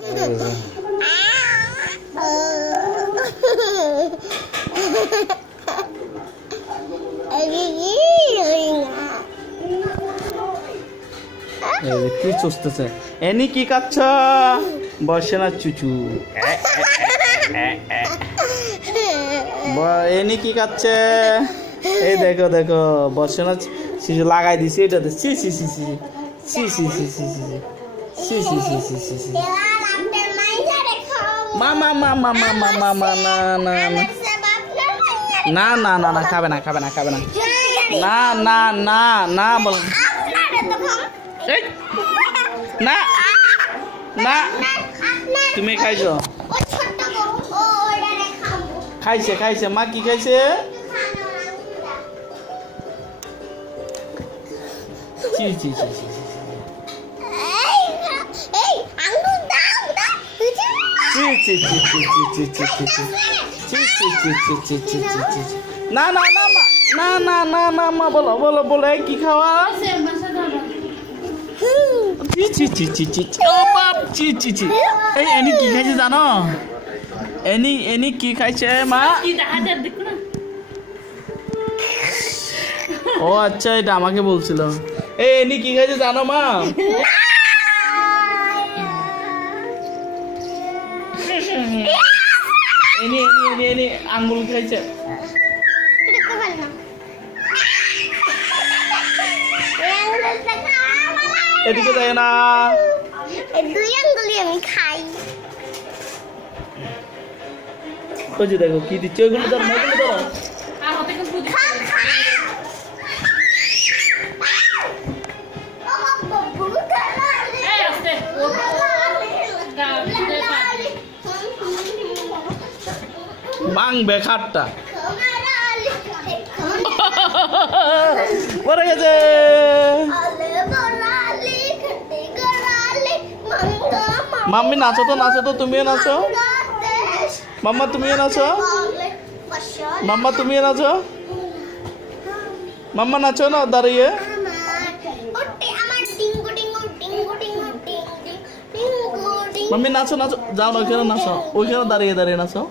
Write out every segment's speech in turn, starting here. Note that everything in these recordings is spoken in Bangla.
কি চুষতেছে এনি কি খাচ্ছ বসে না চুচু এনি কি খাচ্ছে এই দেখো দেখো বসে না শিশু লাগাই দিছি এটাতে সি সি সি সি সি সি সি সি সি সি সি সি সি সি মামা মামা মামা মামা না না না না না না খাবে না খাবে না খাবে না না না না না বল না না তুমি খাইছো খাইছে খাইছে মা কি খাইছে চি চি চি চি না না না না না না না মা বলো বলো বলো কি খাওয়া চি চি চি চি ও বাপ চি চি চি এই এনি কি খাইছে জানো এনি এনি কি খাইছে মা ও আচ্ছা এটা আমাকে বলছিল এই এনি কি খাইছে জানো মা এনি এনি এনি এনি আঙ্গুল খাইছে এদিকে যায় না দুই আঙ্গুলি আমি খাই ওই যে দেখো কি দিচ্ছে ওইগুলো ধরো ওইগুলো ধরো মাংবে খাটটা পড়ে গেছে মাম্মি নাচো তো তুমিও নাচো মাম্মা তুমিও নাচো মাম্মা তুমিও নাচো মাম্মা নাচো না দাঁড়িয়ে মাম্মি নাচো নাচো যাও না ওইখানে নাচো ওইখানে দাঁড়িয়ে দাঁড়িয়ে নাচো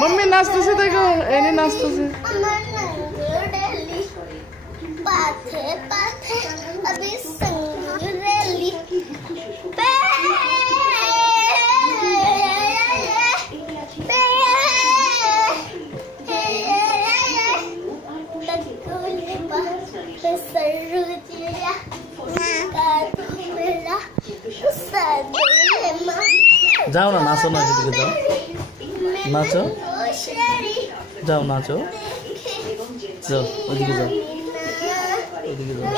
मम्मी नाचतेছে দেখো এনে नाचतेছে पाथे पाथे अभी संग रैली जाओ ना नाचो ना এদিকে যাও नाचो जाओ नाचो जाओ ওদিকে যাও ওদিকে যাও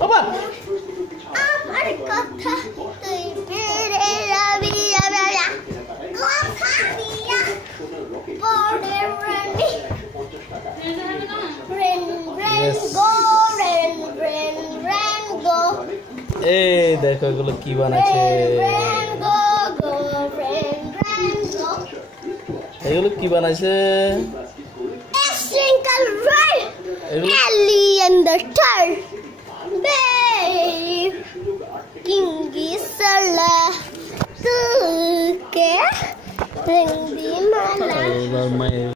বাবা আমার কথা তুই মেরে রবি আবেলা কথা দিয়া পড়ে রানী rain rain go rain rain rain go এই দেখো এগুলো কি বানাইছে rain go go rain rain go এগুলো কি বানাইছে সিঙ্গল রাইড এলি এন্ড দ্য টার বেব কিঙ্গি সালা তুকে রেন্দি মালা